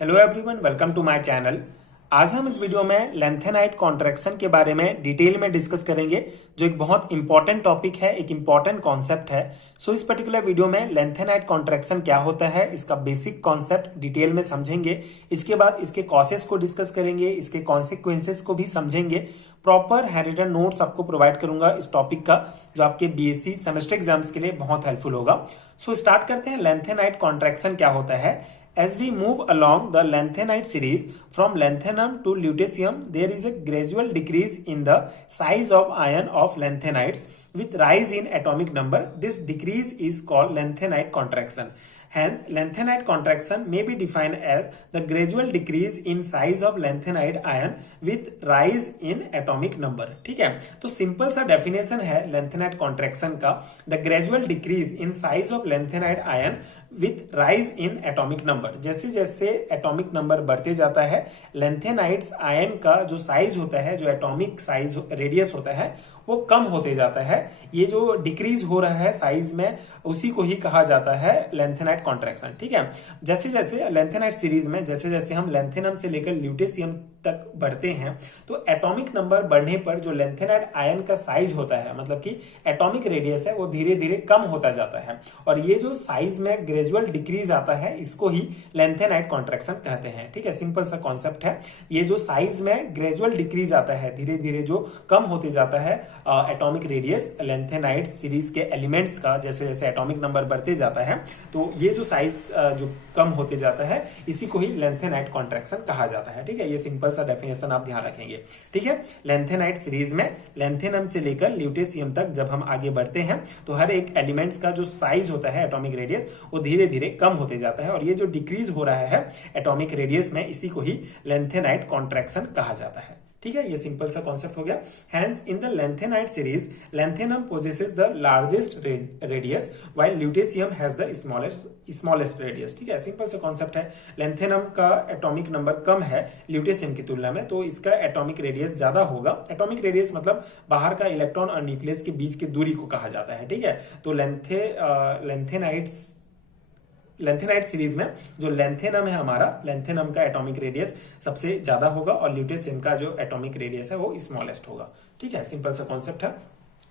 Hello everyone, welcome to my channel. आज हम इस वीडियो में लेंथेनाइट कॉन्ट्रैक्शन के बारे में डिटेल में डिस्कस करेंगे, जो एक बहुत इंपॉर्टेंट टॉपिक है, एक इंपॉर्टेंट कॉन्सेप्ट है। सो इस पर्टिकुलर वीडियो में लेंथेनाइट कॉन्ट्रैक्शन क्या होता है, इसका बेसिक कॉन्सेप्ट डिटेल में समझेंगे। इसके बाद इसके कॉसेस को डिस्कस करेंगे, इसके कॉन्सिक्वेंसेस को भी समझेंगे। प्रॉपर हैंडरिटन नोट्स आपको प्रोवाइड करूंगा इस टॉपिक का, जो आपके बीएससी सेमेस्टर एग्जाम्स के लिए बहुत हेल्पफुल होगा। सो स्टार्ट करते हैं। लेंथेनाइट कॉन्ट्रैक्शन क्या होता है? As we move along the lanthanide series from lanthanum to lutetium, there is a gradual decrease in the size of ion of lanthanides with rise in atomic number. This decrease is called lanthanide contraction. Hence, lanthanide contraction may be defined as the gradual decrease in size of lanthanide ion with rise in atomic number. ठीक है, तो simple सा definition है lanthanide contraction का, the gradual decrease in size of lanthanide ion with rise in atomic number. जैसे जैसे atomic number बढ़ते जाता है, लेंथेनाइड्स आयन का जो साइज होता है, जो एटॉमिक साइज रेडियस होता है, वो कम होते जाता है। ये जो डिक्रीज हो रहा है साइज में, उसी को ही कहा जाता है लेंथेनाइट कॉन्ट्रैक्शन। ठीक है, जैसे जैसे लेंथेनाइट सीरीज में जैसे जैसे हम लेंथेनम से लेकर ल्यूटेशियम तक बढ़ते हैं, तो एटॉमिक नंबर बढ़ने पर जो लेंथेनाइट आयन का साइज होता है, मतलब कि एटॉमिक रेडियस है, वो धीरे धीरे कम होता जाता है। और ये जो साइज में ग्रेजुअल डिक्रीज आता है, इसको ही लेंथेनाइट कॉन्ट्रैक्शन कहते हैं। ठीक है, सिंपल सा कॉन्सेप्ट है। ये जो साइज में ग्रेजुअल डिक्रीज आता है, धीरे धीरे जो कम होते जाता है एटॉमिक रेडियस लेंथेनाइट सीरीज के एलिमेंट्स का, जैसे जैसे एटॉमिक नंबर बढ़ते जाता है, तो ये जो साइज जो कम होते जाता है, इसी को ही लेंथेनाइट कॉन्ट्रैक्शन कहा जाता है। ठीक है, ये सिंपल सा डेफिनेशन आप ध्यान रखेंगे। ठीक है, लेंथेनाइट सीरीज में लेंथेनम से लेकर ल्यूटेशियम तक जब हम आगे बढ़ते हैं, तो हर एक एलिमेंट्स का जो साइज होता है एटॉमिक रेडियस, वो धीरे धीरे कम होते जाता है। और ये जो डिक्रीज हो रहा है एटॉमिक रेडियस में, इसी को ही लेंथेनाइट कॉन्ट्रैक्शन कहा जाता है। ठीक है, ये सिंपल सा कॉन्सेप्ट हो गया। Hence, in the lanthanide series, lanthanum possesses the largest radius, while lutetium has the smallest radius. ठीक है, सिंपल सा कॉन्सेप्ट है। लेंथेनम का एटॉमिक नंबर कम है ल्यूटेशियम की तुलना में, तो इसका एटॉमिक रेडियस ज्यादा होगा। एटॉमिक रेडियस मतलब बाहर का इलेक्ट्रॉन और न्यूक्लियस के बीच की दूरी को कहा जाता है। ठीक है, तो लेंथेनाइट सीरीज में जो लेंथेनम है हमारा, लेंथेनम का एटॉमिक रेडियस सबसे ज्यादा होगा, और ल्यूटेशियम का जो एटॉमिक रेडियस है, वो स्मॉलेस्ट होगा। ठीक है, सिंपल सा कॉन्सेप्ट है।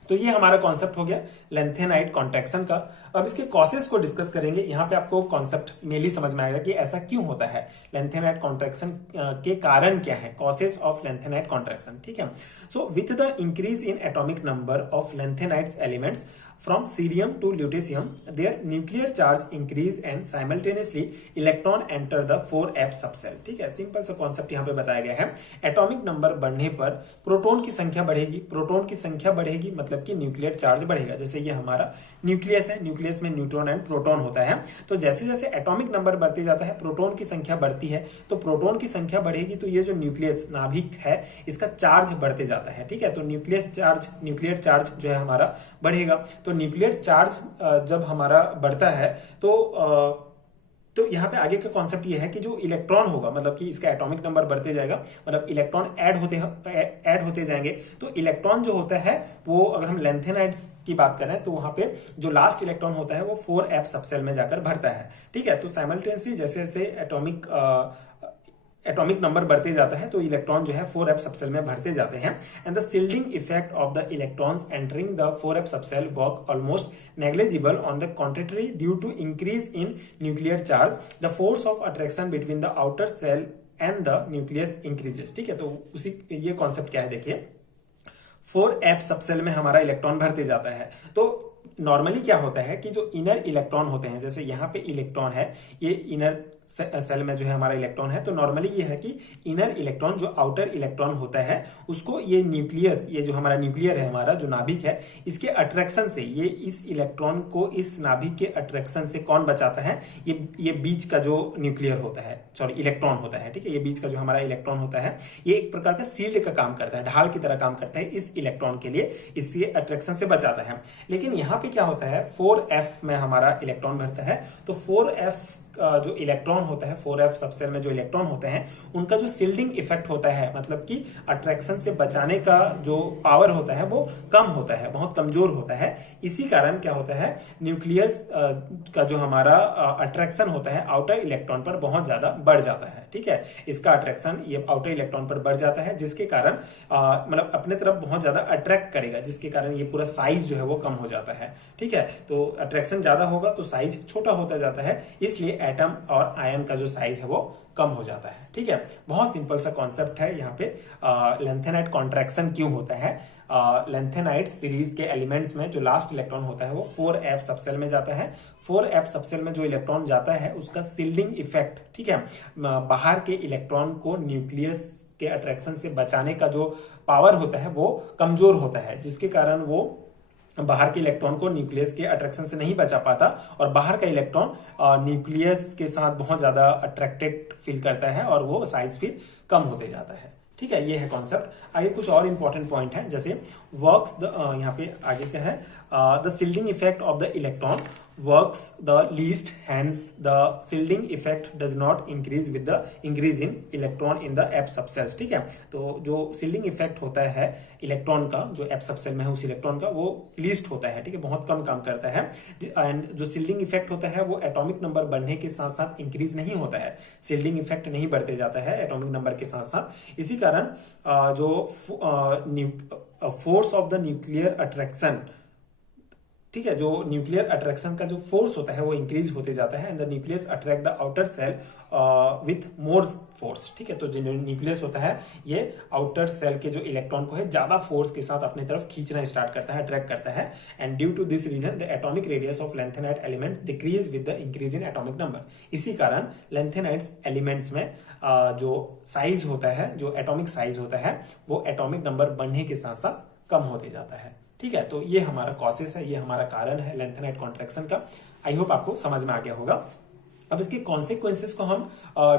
तो ये हमारा कॉन्सेप्ट हो गया लेंथेनाइट कॉन्ट्रैक्शन का। अब इसके कॉसेस को डिस्कस करेंगे। यहाँ पे आपको कॉन्सेप्ट मेनली समझ में आएगा कि ऐसा क्यों होता है, लेंथेनाइट कॉन्ट्रैक्शन के कारण क्या है, कॉसेस ऑफ लेंथेनाइट कॉन्ट्रैक्शन। ठीक है, so with the increase in atomic number of lanthanides elements from cerium to lutetium, their nuclear charge increase and simultaneously electron enter the 4f subcell. ठीक है, simple सा concept यहाँ पे बताया गया है। एटॉमिक नंबर बढ़ने पर प्रोटॉन की संख्या बढ़ेगी, प्रोटॉन की संख्या बढ़ेगी मतलब कि न्यूक्लियर चार्ज बढ़ेगा। जैसे ये हमारा न्यूक्लियस है, न्यूक्लियस में न्यूट्रॉन एंड प्रोटॉन होता है, तो जैसे जैसे एटॉमिक नंबर बढ़ते जाता है, प्रोटॉन की संख्या बढ़ती है, तो प्रोटॉन की संख्या बढ़ेगी, तो ये जो न्यूक्लियस नाभिक है, इसका चार्ज बढ़ते जाता है। ठीक है, तो न्यूक्लियर चार्ज जो है हमारा बढ़ेगा। तो न्यूक्लियर चार्ज जब हमारा बढ़ता है, तो यहाँ पे आगे का कॉन्सेप्ट ये है कि जो इलेक्ट्रॉन होगा, मतलब कि इसका एटॉमिक नंबर बढ़ते जाएगा, मतलब इलेक्ट्रॉन ऐड होते जाएंगे। तो इलेक्ट्रॉन जो होता है वो, अगर हम लेंथेनाइड्स की बात करें, तो वहां पे जो लास्ट इलेक्ट्रॉन होता है वो 4f सबसेल में जाकर भरता है। ठीक है, तो साइमल्टेनियसली जैसे जैसे एटॉमिक नंबर बढ़ते जाता है, तो इलेक्ट्रॉन जो है 4f सबसेल में भरते जाते हैं। And the shielding effect of the electrons entering the 4f subshell work almost negligible on the contrary due to increase in nuclear charge. The force of attraction between the outer shell and the nucleus increases. ठीक है, तो उसी ये concept क्या है, देखिए 4f subshell में हमारा इलेक्ट्रॉन भरते जाता है। तो नॉर्मली क्या होता है कि जो इनर इलेक्ट्रॉन होते हैं, जैसे यहाँ पे इलेक्ट्रॉन है, ये इनर सेल में जो है हमारा इलेक्ट्रॉन है, तो नॉर्मली ये है कि इनर इलेक्ट्रॉन, जो आउटर इलेक्ट्रॉन होता है, उसको ये न्यूक्लियस, ये जो हमारा न्यूक्लियर है, हमारा जो नाभिक है, इसके अट्रैक्शन से, ये इस इलेक्ट्रॉन को इस नाभिक के अट्रैक्शन से कौन बचाता है, ये बीच का जो न्यूक्लियर होता है, सॉरी इलेक्ट्रॉन होता है। ठीक है, ये बीच का जो हमारा इलेक्ट्रॉन होता है, ये एक प्रकार का शील्ड का काम करता है, ढाल की तरह काम करता है इस इलेक्ट्रॉन के लिए, इसके अट्रैक्शन से बचाता है। लेकिन यहाँ पे क्या होता है, 4f में हमारा इलेक्ट्रॉन भरता है, तो 4f जो इलेक्ट्रॉन होता है 4f सबसेल में जो इलेक्ट्रॉन होते हैं उनका जो शिल्डिंग इफेक्ट होता है, मतलब कि अट्रैक्शन से बचाने का जो पावर होता है वो कम होता है, बहुत कमजोर होता है। इसी कारण क्या होता है, न्यूक्लियस का जो हमारा अट्रैक्शन होता है आउटर इलेक्ट्रॉन पर बहुत ज्यादा बढ़ जाता है। ठीक है, इसका अट्रैक्शन ये आउटर इलेक्ट्रॉन पर बढ़ जाता है, जिसके कारण मतलब अपने तरफ बहुत ज्यादा अट्रैक्ट करेगा, जिसके कारण ये पूरा साइज जो है वो कम हो जाता है। ठीक है, तो अट्रैक्शन ज्यादा होगा तो साइज छोटा होता जाता है, इसलिए एटम और आयन का जो साइज है वो कम हो जाता है। ठीक है, बहुत सिंपल सा कॉन्सेप्ट है यहाँ पे। लेंथेनाइट कॉन्ट्रैक्शन क्यों होता है? लेंथेनाइट सीरीज के एलिमेंट्स में जो लास्ट इलेक्ट्रॉन होता है वो 4f सबसेल में जाता है। 4f सबसेल में जो इलेक्ट्रॉन जाता है उसका शिल्डिंग इफेक्ट, ठीक है, बाहर के इलेक्ट्रॉन को न्यूक्लियस के अट्रैक्शन से बचाने का जो पावर होता है वो कमजोर होता है, जिसके कारण वो बाहर के इलेक्ट्रॉन को न्यूक्लियस के अट्रैक्शन से नहीं बचा पाता और बाहर का इलेक्ट्रॉन न्यूक्लियस के साथ बहुत ज्यादा अट्रैक्टेड फील करता है और वो साइज फिर कम होते जाता है। ठीक है, ये है कॉन्सेप्ट। आगे कुछ और इंपॉर्टेंट पॉइंट है, जैसे वर्क्स द यहाँ पे आगे क्या है, the shielding effect of the electron works the least, hence the shielding effect does not increase with the increase in electron in the f subshells. ठीक है, तो जो शिल्डिंग इफेक्ट होता है इलेक्ट्रॉन का, जो एफ सबसेल में है उस इलेक्ट्रॉन का, वो लीस्ट होता है। ठीक है, बहुत कम काम करता है। एंड जो शिल्डिंग इफेक्ट होता है वो एटॉमिक नंबर बढ़ने के साथ साथ इंक्रीज नहीं होता है, शिल्डिंग इफेक्ट नहीं बढ़ते जाता है एटॉमिक नंबर के साथ साथ। इसी कारण जो force of the nuclear attraction, ठीक है, जो न्यूक्लियर अट्रैक्शन का जो फोर्स होता है वो इंक्रीज होते जाता है, and the nucleus attract the outer shell with more force. ठीक है, तो जो न्यूक्लियस होता है ये आउटर सेल के जो इलेक्ट्रॉन को है ज्यादा फोर्स के साथ अपने तरफ खींचना स्टार्ट करता है, अट्रैक्ट करता है, and due to this reason the atomic radius of lanthanide element decrease with the increase in atomic number. इसी कारण लेंथेनाइट्स एलिमेंट्स में जो साइज होता है, जो एटॉमिक साइज होता है, वो एटॉमिक नंबर बढ़ने के साथ साथ कम होते जाता है। ठीक है, तो ये हमारा कॉसेस है, ये हमारा कारण है लेंथेनाइट कॉन्ट्रैक्शन का। आई होप आपको समझ में आ गया होगा। अब इसके कॉन्सिक्वेंसेस को हम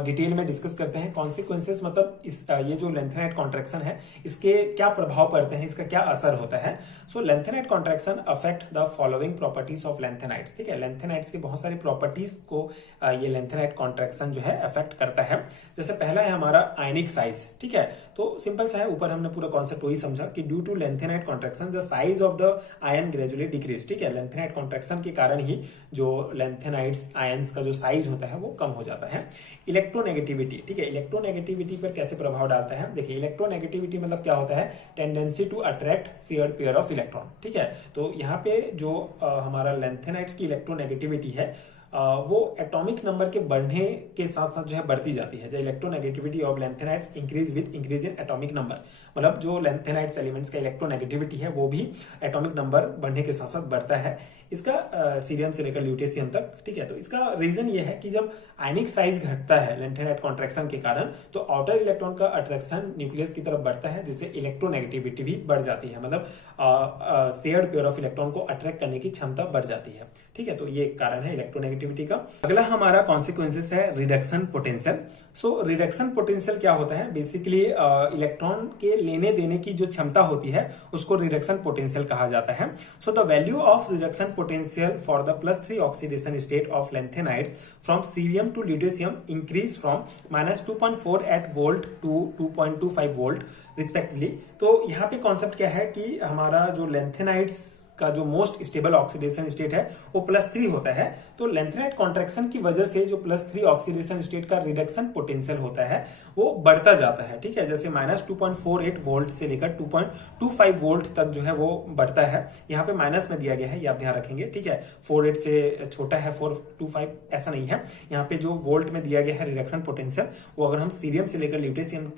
डिटेल में डिस्कस करते हैं। कॉन्सिक्वेंसेस मतलब ये जो लेंथेनाइट कॉन्ट्रैक्शन है इसके क्या प्रभाव पड़ते हैं, इसका क्या असर होता है। So lanthanide contraction affect the following properties of lanthanides. ठीक है, लेंथेनाइट्स की बहुत सारी प्रॉपर्टीज को ये लेंथेनाइट कॉन्ट्रैक्शन जो है अफेक्ट करता है। जैसे पहला है हमारा आयनिक साइज। ठीक है, तो सिंपल सा है, ऊपर हमने पूरा कॉन्सेप्ट वही समझा कि due to lanthanide contraction the size of the ion gradually decrease. ठीक है, लेंथेनाइट कॉन्ट्रैक्शन के कारण ही जो लेंथेनाइट्स आयंस का जो साइज होता है वो कम हो जाता है। इलेक्ट्रोनेगेटिविटी, ठीक है, इलेक्ट्रोनेगेटिविटी पर कैसे प्रभाव डालता है? देखिए, इलेक्ट्रोनेगेटिविटी मतलब क्या होता है, tendency to attract shared pair of electron. ठीक है, तो यहाँ पे जो हमारा लेंथेनाइट्स की इलेक्ट्रोनेगेटिविटी है वो एटॉमिक नंबर के बढ़ने के साथ साथ जो है बढ़ती जाती है। जो electronegativity of lanthanides increase with increase in atomic number, मतलब जो लेंथेनाइट्स एलिमेंट्स का इलेक्ट्रोनेगेटिविटी है वो भी एटॉमिक नंबर बढ़ने के साथ साथ बढ़ता है। इसका सीरियम से लेकर ल्यूटेशियम तक। ठीक है, तो इसका रीजन ये है कि जब आयनिक साइज घटता है लेंथेनाइट कॉन्ट्रैक्शन के कारण, तो आउटर इलेक्ट्रॉन का अट्रैक्शन न्यूक्लियस की तरफ बढ़ता है, जिससे इलेक्ट्रोनेगेटिविटी भी बढ़ जाती है, मतलब शेयर्ड पेयर ऑफ इलेक्ट्रॉन को अट्रैक्ट करने की क्षमता बढ़ जाती है। ठीक है, तो ये कारण है इलेक्ट्रोनेगेटिविटी का। अगला हमारा कॉन्सिक्वेंसेस है reduction potential. So reduction potential क्या होता है? बेसिकली इलेक्ट्रॉन के लेने देने की जो क्षमता होती है उसको रिडक्शन पोटेंशियल कहा जाता है। So the value of reduction potential for the +3 oxidation state of lanthanides from cerium to lutetium increase from -2.48 volt to 2.25 volt respectively. तो यहाँ पे कॉन्सेप्ट क्या है कि हमारा जो लेंथेनाइट्स का जो मोस्ट स्टेबल ऑक्सीडेशन स्टेट है वो +3 होता है। तो लेंथेनाइट कॉन्ट्रैक्शन की वजह से जो +3 ऑक्सीडेशन स्टेट का रिडक्शन पोटेंशियल होता है वो बढ़ता जाता है। ठीक है, जैसे -2.48 वोल्ट से लेकर 2.25 वोल्ट तक जो है वो बढ़ता है। यहाँ पे माइनस में दिया गया है, ये आप ध्यान रखेंगे। ठीक है, 48 से छोटा है 425 ऐसा नहीं है। यहाँ पे जो वोल्ट में दिया गया है रिडक्शन पोटेंशियल, वो अगर हम सीरियम से लेकर ल्यूटेशियम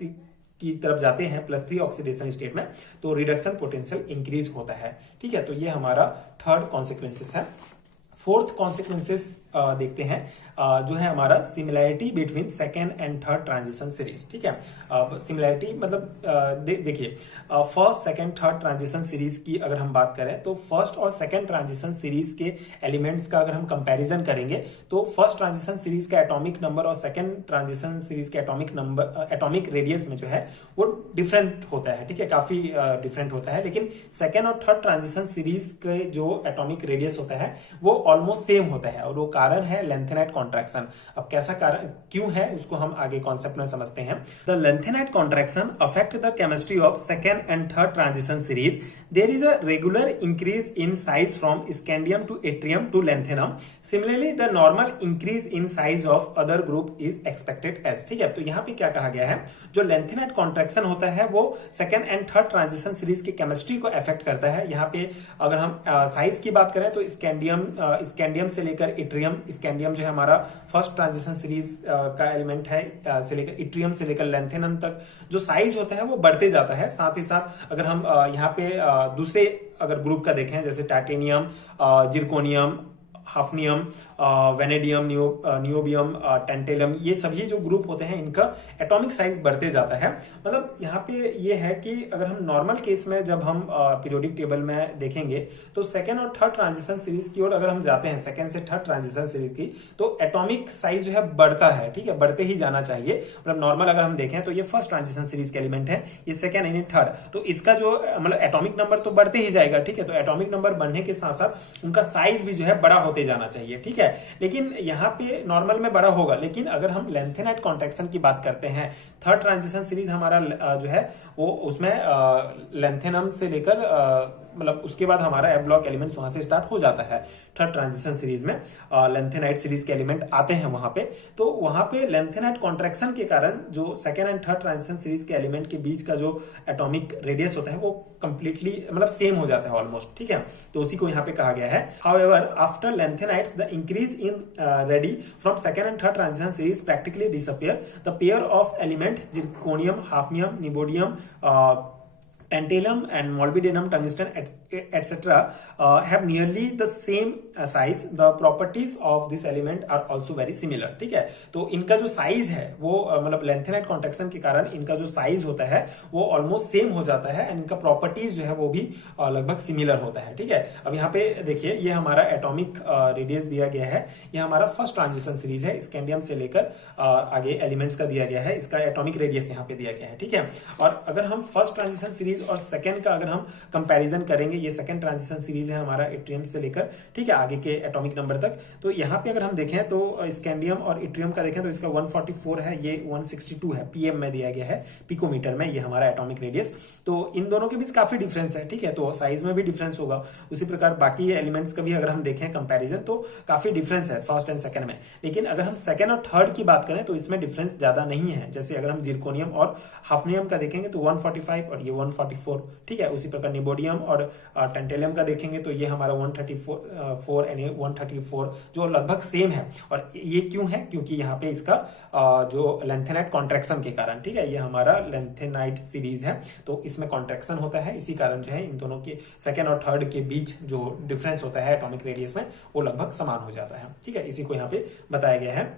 की तरफ जाते हैं +3 ऑक्सीडेशन स्टेट में, तो रिडक्शन पोटेंशियल इंक्रीज होता है। ठीक है, तो ये हमारा थर्ड कॉन्सिक्वेंसेस है। फोर्थ कॉन्सिक्वेंसेस देखते हैं, जो है हमारा similarity between second and third transition series. ठीक है, सिमिलैरिटी मतलब देखिए, first second third transition series की अगर हम बात करें तो फर्स्ट और सेकेंड ट्रांजिशन सीरीज के एलिमेंट्स का अगर हम कंपैरिजन करेंगे तो फर्स्ट ट्रांजिशन सीरीज का एटॉमिक नंबर और सेकेंड ट्रांजिशन सीरीज के एटॉमिक नंबर, एटॉमिक रेडियस में जो है वो डिफरेंट होता है। ठीक है, काफी डिफरेंट होता है, लेकिन सेकेंड और थर्ड ट्रांजिशन सीरीज के जो एटॉमिक रेडियस होता है वो ऑलमोस्ट सेम होता है। और वो कारण है लेंथेनाइट कॉन्ट्रैक्शन। अब कैसा कारण क्यों है उसको हम आगे कॉन्सेप्ट में समझते हैं। The lanthanide contraction affect the chemistry of second and third transition series. There is a regular increase in size from scandium to yttrium to lanthanum. Similarly, the normal increase in size of other group is expected as। ठीक है, तो यहाँ पे क्या कहा गया है, जो लेंथेनाइट कॉन्ट्रैक्शन होता है वो second and third transition series की केमिस्ट्री को अफेक्ट करता है। यहाँ पे अगर हम साइज की बात करें तो स्कैंडियम से लेकर इट्रियम, स्कैंडियम जो है हमारा फर्स्ट ट्रांजिशन सीरीज का एलिमेंट है, से लेकर इट्रियम से लेकर लैंथेनम तक जो साइज होता है वो बढ़ते जाता है। साथ ही साथ अगर हम यहाँ पे दूसरे अगर ग्रुप का देखें जैसे titanium, zirconium, hafnium, vanadium, niobium, tantalum, ये सभी जो ग्रुप होते हैं इनका एटॉमिक साइज बढ़ते जाता है। मतलब यहाँ पे ये है कि अगर हम नॉर्मल केस में जब हम पीरियोडिक टेबल में देखेंगे तो सेकेंड और थर्ड ट्रांजिशन सीरीज की ओर अगर हम जाते हैं, सेकेंड से थर्ड ट्रांजिशन सीरीज की, तो एटॉमिक साइज जो है बढ़ता है। ठीक है, बढ़ते ही जाना चाहिए। मतलब नॉर्मल अगर हम देखें तो ये फर्स्ट ट्रांजिशन सीरीज के एलिमेंट है, ये सेकेंड एंड थर्ड, तो इसका जो मतलब एटॉमिक नंबर तो बढ़ते ही जाएगा। ठीक है, तो एटॉमिक नंबर बढ़ने के साथ साथ उनका साइज भी जो है बड़ा होते जाना चाहिए। ठीक है, लेकिन यहाँ पे नॉर्मल में बड़ा होगा, लेकिन अगर हम लेंथेनाइट कॉन्ट्रैक्शन की बात करते हैं, थर्ड ट्रांजिशन सीरीज हमारा जो है वो उसमें लेंथेनम से लेकर मतलब उसके बाद हमारा एफ ब्लॉक एलिमेंट्स वहां से स्टार्ट हो जाता है। थर्ड ट्रांजिशन सीरीज में लेंथेनाइट सीरीज के एलिमेंट आते हैं वहां पे, तो वहां पे लेंथेनाइट कॉन्ट्रैक्शन के कारण जो second and third transition series के एलिमेंट के बीच का जो एटॉमिक रेडियस होता है वो कंप्लीटली मतलब सेम हो जाता है ऑलमोस्ट। ठीक है, तो उसी को यहाँ पे कहा गया है। However after lanthanides the increase in radii from second and third transition series practically disappear. The pair of element zirconium, hafnium, niobium, tantalum and molybdenum, tungsten, etc. Have nearly the same size. The properties of this element are also very similar। ठीक है, तो इनका जो size है वो मतलब lanthanide contraction के कारण इनका जो साइज होता है वो ऑलमोस्ट सेम हो जाता है एंड इनका प्रॉपर्टीज जो है वो भी लगभग सिमिलर होता है। ठीक है, अब यहाँ पे देखिए ये हमारा एटॉमिक रेडियस दिया गया है, ये हमारा फर्स्ट ट्रांजिशन सीरीज है, स्कैंडियम से लेकर आगे एलिमेंट्स का दिया गया है, इसका एटॉमिक रेडियस यहाँ पे दिया गया है। ठीक है, और अगर हम फर्स्ट ट्रांजिशन सीरीज और सेकंड का अगर हम कंपैरिजन करेंगे, ये सेकंड ट्रांजिशन सीरीज है हमारा इट्रियम से लेकर, ठीक है, आगे के एटॉमिक नंबर तक, तो यहाँ पे अगर हम देखें तो स्कैंडियम और इट्रियम का देखें तो इसका 144 है, ये 162 है, पीएम में दिया गया है, पिकोमीटर में ये हमारा एटॉमिक रेडियस। तो इन दोनों के बीच काफी डिफरेंस है। ठीक है, तो साइज में भी डिफरेंस होगा, उसी प्रकार बाकी एलिमेंट्स का भी अगर हम देखें कंपैरिजन तो काफी डिफरेंस है फर्स्ट एंड सेकंड में। लेकिन अगर हम सेकंड और थर्ड की बात करें तो इसमें डिफरेंस ज्यादा नहीं है। जैसे अगर हम जिरकोनियम और हाफनियम का देखेंगे तो 145 और ये 144। ठीक है, उसी प्रकार निबोडियम और टेंटेलियम का देखेंगे तो ये हमारा 134 एंड 134 जो लगभग सेम है। और ये क्यों है, क्योंकि यहाँ पे इसका जो लेंथेनाइट कॉन्ट्रैक्शन के कारण, ठीक है, ये हमारा लेंथेनाइट सीरीज है तो इसमें कॉन्ट्रैक्शन होता है, इसी कारण जो है इन दोनों के सेकेंड और थर्ड के बीच जो डिफरेंस होता है एटॉमिक रेडियस में वो लगभग समान हो जाता है। ठीक है, इसी को यहाँ पे बताया गया है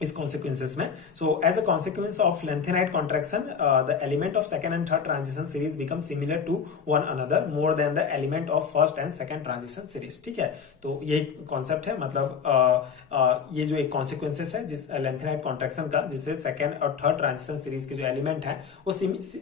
इस कॉन्सिक्वेंसेस में। So as a consequence of lanthanide contraction the element of second and third transition series become similar to one another more than the element of first and second transition series. ठीक है, तो ये concept है, मतलब ये जो एक consequences है जिस लेंथेनाइट कॉन्ट्रैक्शन का, जिससे सेकंड और थर्ड ट्रांजिशन सीरीज के जो एलिमेंट है वो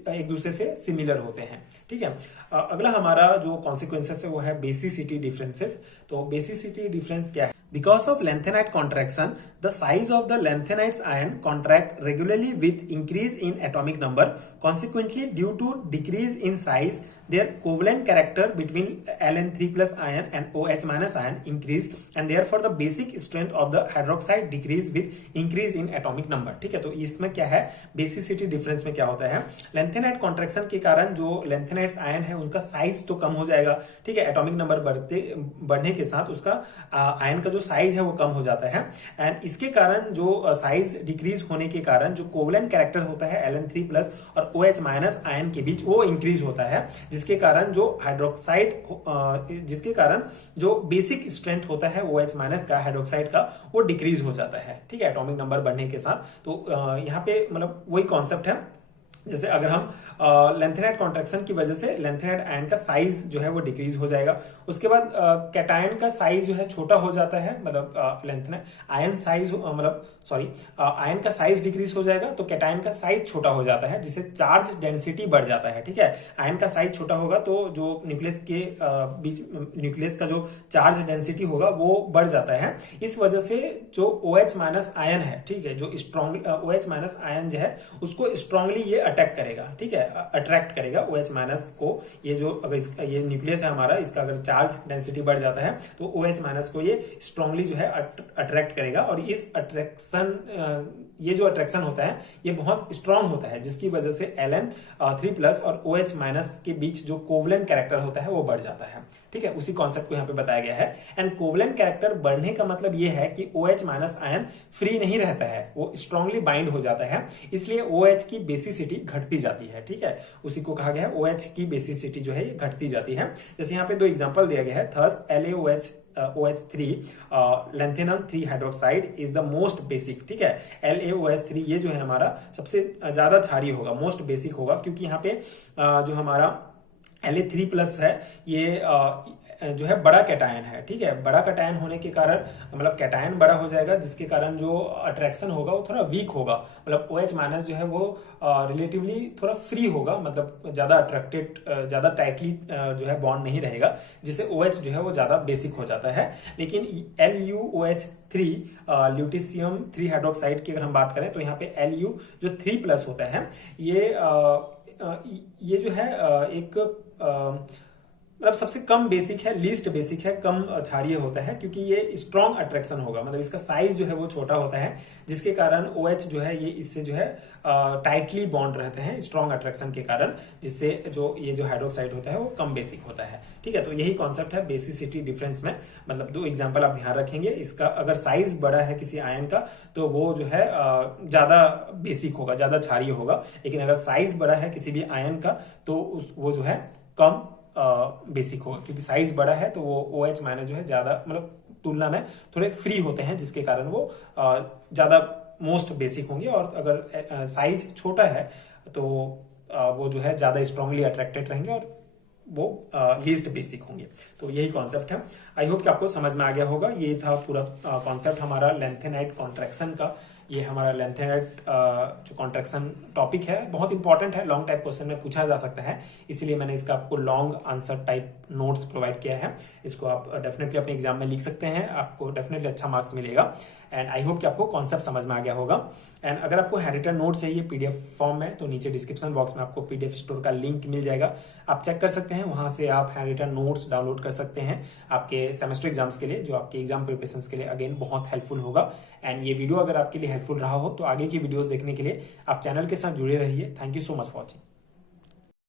एक दूसरे से सिमिलर होते हैं। ठीक है, अगला हमारा जो कॉन्सिक्वेंसेस है वो है बेसिसिटी डिफरेंसेस। तो बेसिसिटी डिफरेंस क्या है? Because of lanthanide contraction, the size of the lanthanides ion contract regularly with increase in atomic number. Consequently, due to decrease in size, their covalent character between Ln3 plus ion and OH minus ion increase, and therefore the basic strength of the hydroxide decrease with increase in atomic number। ठीक है, तो इसमें क्या है, basicity difference में क्या होता है, लेंथेनाइट कॉन्ट्रैक्शन के कारण जो लेंथेनाइड्स आयन है उनका साइज तो कम हो जाएगा। ठीक है, एटॉमिक नंबर बढ़ने के साथ उसका आयन का जो साइज है वो कम हो जाता है, एंड इसके कारण जो साइज डिक्रीज होने के कारण जो कोवलेंट कैरेक्टर होता है Ln3 प्लस और OH माइनस आयन के बीच वो इंक्रीज होता है, जिसके कारण जो हाइड्रोक्साइड जिसके कारण जो बेसिक स्ट्रेंथ होता है OH माइनस का हाइड्रोक्साइड का वो डिक्रीज हो जाता है। ठीक है, एटॉमिक नंबर बढ़ने के साथ। तो यहाँ पे मतलब वही कॉन्सेप्ट है जैसे अगर हम लेंथेनाइड कॉन्ट्रैक्शन की वजह से लेंथेनाइड आयन का साइज जो है वो डिक्रीज हो जाएगा। उसके बाद कैटायन का साइज जो है छोटा हो जाता है, मतलब लेंथेनाइड आयन साइज मतलब सॉरी आयन का साइज डिक्रीज हो जाएगा तो कैटायन का साइज छोटा हो जाता है, जिससे चार्ज डेंसिटी बढ़ जाता है। ठीक है, आयन का साइज छोटा होगा तो जो न्यूक्लियस के बीच न्यूक्लियस का जो चार्ज डेंसिटी होगा वो बढ़ जाता है। इस वजह से जो OH माइनस आयन है, ठीक है, जो स्ट्रॉन्ग OH माइनस आयन जो है उसको स्ट्रांगली ये अटैक करेगा, ठीक है, अट्रैक्ट करेगा OH माइनस को। ये जो अगर इसका ये न्यूक्लियस है हमारा, इसका अगर चार्ज डेंसिटी बढ़ जाता है तो OH माइनस को ये स्ट्रांगली जो है अट्रैक्ट करेगा। और इस अट्रैक्शन ये जो अट्रैक्शन होता है ये बहुत स्ट्रांग होता है, जिसकी वजह से Ln3+ और OH माइनस के बीच जो कोवलेंट कैरेक्टर होता है वो बढ़ जाता है। ठीक है, उसी कॉन्सेप्ट को यहाँ पे बताया गया है। एंड कोवलेंट कैरेक्टर बढ़ने का मतलब ये है कि OH माइनस आयन फ्री नहीं रहता है, वो स्ट्रांगली बाइंड हो जाता है, इसलिए OH की बेसिसिटी घटती जाती है। ठीक है, उसी को कहा गया है OH की बेसिसिटी जो है ये घटती जाती है। जैसे यहाँ पे 2 एग्जांपल दिया गया है। थर्स LaOH3 lanthanum 3 hydroxide is the most basic. ठीक है, LaOH3 ये जो है हमारा सबसे ज्यादा क्षारीय होगा, मोस्ट बेसिक होगा, क्योंकि यहाँ पे जो हमारा La3+ है ये जो है बड़ा कैटायन है। ठीक है, बड़ा कैटायन होने के कारण मतलब कैटायन बड़ा हो जाएगा, जिसके कारण जो अट्रैक्शन होगा वो थोड़ा वीक होगा, मतलब OH माइनस जो है वो रिलेटिवली थोड़ा फ्री होगा, मतलब ज्यादा अट्रैक्टेड, ज्यादा टाइटली जो है बॉन्ड नहीं रहेगा, जिससे OH जो है वो ज्यादा बेसिक हो जाता है। लेकिन LuOH3 ल्यूटीशियम 3 हाइड्रोक्साइड की अगर हम बात करें तो यहाँ पे Lu जो 3+ होता है ये जो है एक मतलब सबसे कम बेसिक है, लीस्ट बेसिक है, कम क्षारीय होता है, क्योंकि ये स्ट्रॉन्ग अट्रैक्शन होगा, मतलब इसका साइज जो है वो छोटा होता है, जिसके कारण OH जो है ये इससे जो है टाइटली बॉन्ड रहते हैं स्ट्रॉन्ग अट्रैक्शन के कारण, जिससे जो ये जो हाइड्रोक्साइड होता है वो कम बेसिक होता है। ठीक है, तो यही कॉन्सेप्ट है बेसिसिटी डिफरेंस में। मतलब 2 एग्जांपल आप ध्यान रखेंगे, इसका अगर साइज बड़ा है किसी आयन का तो वो जो है ज्यादा बेसिक होगा, ज्यादा क्षारीय होगा, लेकिन अगर साइज बड़ा है किसी भी आयन का तो वो जो है कम बेसिक होगा, क्योंकि साइज बड़ा है तो वो OH माइनस जो है ज्यादा मतलब तुलना में थोड़े फ्री होते हैं, जिसके कारण वो ज्यादा मोस्ट बेसिक होंगे। और अगर साइज छोटा है तो वो जो है ज्यादा स्ट्रांगली अट्रैक्टेड रहेंगे और वो लीस्ट बेसिक होंगे। तो यही कॉन्सेप्ट है। आई होप कि आपको समझ में आ गया होगा। ये था पूरा कॉन्सेप्ट हमारा लेंथेनाइड कॉन्ट्रैक्शन का। ये हमारा लेंथेनाइड जो कॉन्ट्रैक्शन टॉपिक है बहुत इंपॉर्टेंट है, लॉन्ग टाइप क्वेश्चन में पूछा जा सकता है, इसीलिए मैंने इसका आपको long answer type notes provide किया है। इसको आप डेफिनेटली अपने एग्जाम में लिख सकते हैं, आपको डेफिनेटली अच्छा मार्क्स मिलेगा। एंड आई होप कि आपको कॉन्सेप्ट समझ में आ गया होगा। एंड अगर आपको हैंड रिटन नोट चाहिए PDF फॉर्म में तो नीचे डिस्क्रिप्शन बॉक्स में आपको PDF स्टोर का लिंक मिल जाएगा, आप चेक कर सकते हैं, वहां से आप हैंड रिटन नोट्स डाउनलोड कर सकते हैं आपके सेमेस्टर एग्जाम्स के लिए, जो आपके एग्जाम प्रिपरेशन के लिए अगेन बहुत हेल्पफुल होगा। एंड ये वीडियो अगर आपके लिए हेल्पफुल रहा हो तो आगे की वीडियोस देखने के लिए आप चैनल के साथ जुड़े रहिए। Thank you so much for watching.